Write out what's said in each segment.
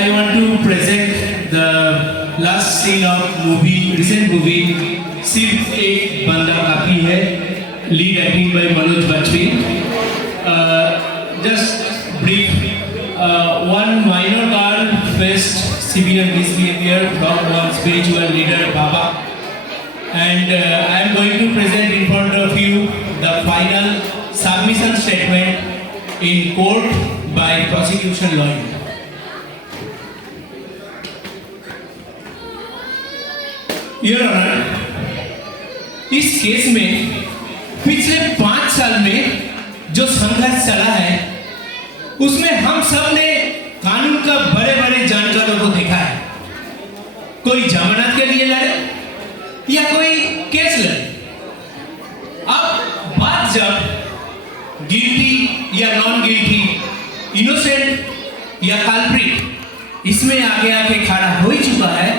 I want to present the last scene of recent movie सिर्फ एक बंदा काफी है, lead acting by Manoj Bajpayee. Just brief, one minor girl faced severe misbehavior from one spiritual leader Baba, and I am going to present in front of you the final submission statement in court by prosecution lawyer. Your Honor, इस case में पिछले 5 साल में जो संघर्ष चला है उसमें हम सब ने कानून का बड़े-बड़े जानकारों को देखा है. कोई जमानत के लिए लड़े या कोई केस लड़े. अब बात जब गिल्टी या नॉन गिल्टी, इनोसेंट या कल्प्रिट इसमें आगे खड़ा हो ही चुका है,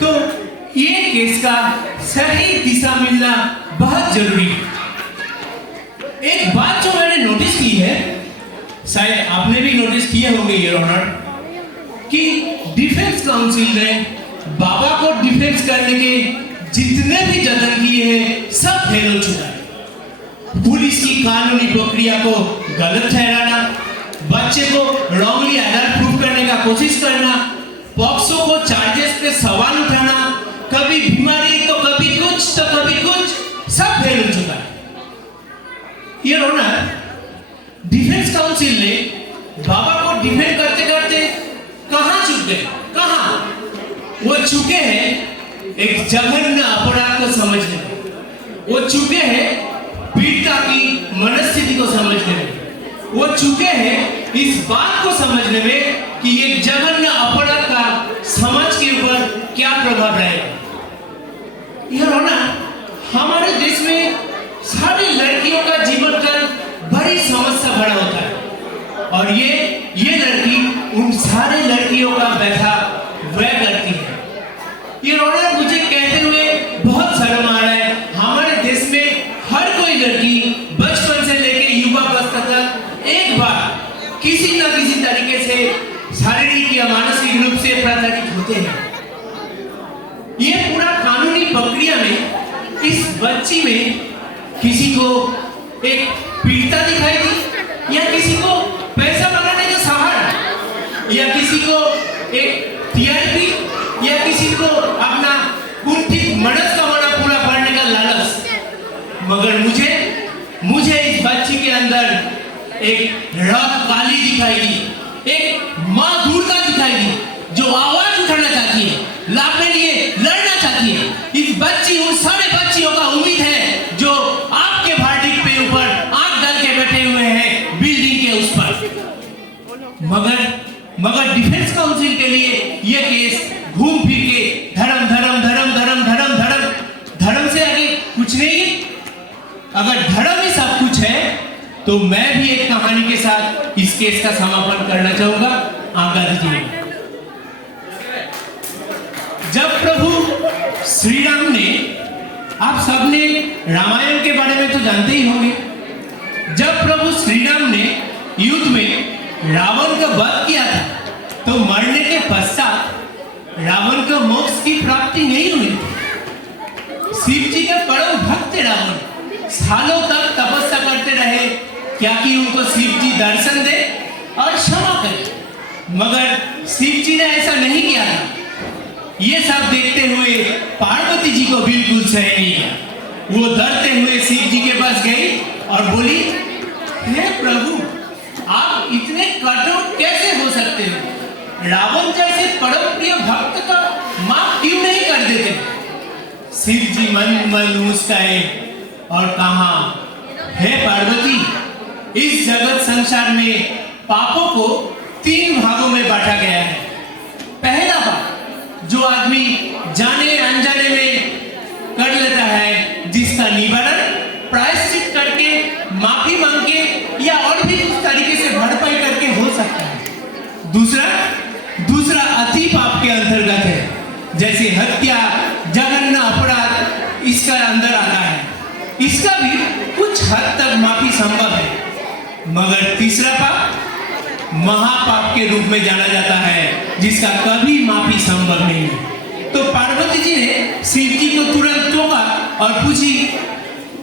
तो ये केस का सही दिशा मिलना बहुत जरूरी है. एक बात जो मैंने नोटिस की है, शायद आपने भी नोटिस किए होंगे योर ऑनर, कि डिफेंस काउंसिल ने बाबा को डिफेंस करने के जितने भी जतन किए हैं सब फेल हो चुका है. पुलिस की कानूनी प्रक्रिया को गलत ठहराना, बच्चे को रॉन्गली अडल्ट प्रूव करने का कोशिश करना, पॉक्सो को चार्जेस पे सवाल उठाना, कभी बीमारी तो कभी कुछ तो कभी कुछ, सब फेल हो चुका है. ये ऑनर, डिफेंस काउंसिल ने बाबा को डिफेंड करते करते कहां चुक गए? कहां? वो चुके हैं एक जघन्य अपराध को समझने में, वो चुके हैं पीड़िता की मनस्थिति को समझने में, वो चुके हैं इस बात को समझने में कि ये जघन्य अपराध का समाज के ऊपर क्या प्रभाव रहेगा. यह होना, हमारे देश में सारी लड़कियों का जीवन काल बड़ी समस्या भरा होता है, और ये लड़की उन सारे लड़कियों का व्यथा व्यय करती है. ये रोना मुझे कहते हुए बहुत शर्म आ रहा है. हमारे देश में हर कोई लड़की बचपन से लेकर युवावस्था तक एक बार किसी न किसी तरीके से शारीरिक या मानसिक रूप से प्रताड़ित होते हैं. ये पूरा कानूनी प्रक्रिया में इस बच्ची में किसी को एक पीड़िता दिखाई दी, या किसी को पैसा बनाने का सहारा, या किसी को एक टीआरपी, या किसी को अपना कुंठित मनोकामना पूरा करने का लालच. मगर मुझे इस बच्ची के अंदर एक रात काली दिखाई दी, एक माँ दुर्गा दिखाई दी जो आवाज उठाना चाहती है, अपने लिए लड़ना चाहती है. इस बच्ची उन सारे बच्चियों का उम्मीद है जो आपके वर्डिक्ट पे ऊपर आंख डाल के बैठे हुए हैं बिल्डिंग के उस पर. मगर डिफेंस काउंसिल के लिए यह केस घूम फिर के धर्म से आगे कुछ नहीं है. अगर धर्म ही सब कुछ है तो मैं भी एक कहानी के साथ इस केस का समापन करना चाहूंगा. आज्ञा दीजिए. जब प्रभु श्री राम ने, आप सबने रामायण के बारे में तो जानते ही होंगे, जब प्रभु श्री राम ने युद्ध में रावण का वध किया था तो मरने के पश्चात रावण को मोक्ष की प्राप्ति नहीं हुई. शिव जी के परम भक्त रावण सालों तक तपस्या करते रहे क्या कि उनको शिव जी दर्शन दे और क्षमा करे, मगर शिव जी ने ऐसा नहीं किया था. ये सब देखते हुए पार्वती जी को बिल्कुल सही नहीं किया. वो डरते हुए शिव जी के पास गई और बोली, हे प्रभु, आप इतने कठोर कैसे हो सकते हो? रावण जैसे परम प्रिय भक्त का माफ क्यों नहीं कर देते? शिव जी मन मुस्काए और कहा, हे पार्वती, इस जगत संसार में पापों को 3 भागों में बांटा गया है. पहला भाग जो आदमी जाने अनजाने में कर लेता है, जिसका निवारण प्रायश्चित करके, माफी मांग के या और भी कुछ तरीके से भरपाई करके हो सकता है. दूसरा अति पाप के अंतर्गत है, जैसे हत्या, जघन्य अपराध इसका अंदर आता है. इसका भी कुछ हद तक माफी संभव है. मगर तीसरा पाप महापाप के रूप में जाना जाता है, जिसका कभी माफी संभव नहीं है। तो पार्वती जी ने शिव जी को तुरंत टोका और पूछी,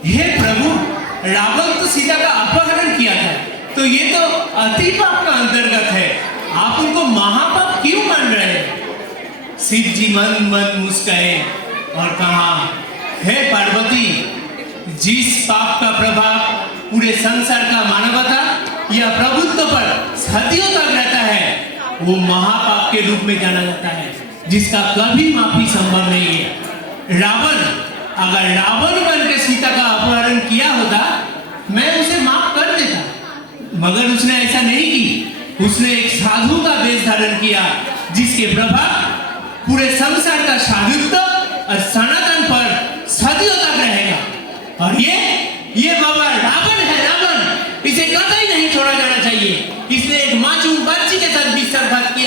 हे प्रभु, रावण तो सीता का अपहरण किया था, तो ये तो अति पाप का अंतर्गत है, आप उनको महापाप क्यों मान रहे हैं? शिव जी मन मन मुस्काए और कहा, हे पार्वती, जिस पाप का प्रभाव पूरे संसार का मानवता या प्रभुत्व पर सदियों तक रहता है, वो महापाप के रूप में जाना जाता है, जिसका कभी माफी संभव नहीं है। रावण, अगर रावण बनकर सीता का अपहरण किया होता, मैं उसे माफ कर देता, मगर उसने ऐसा नहीं की। उसने एक साधु का वेश धारण किया, जिसके प्रभाव पूरे संसार का साधुत्व और सनातन पर सदियों तक रहेगा। और ये बाबा रावण है, रावण, इसे कतई नहीं छोड़ा जाना चाहिए। इसने एक मासूम बच्ची के साथ विश्वासघात किया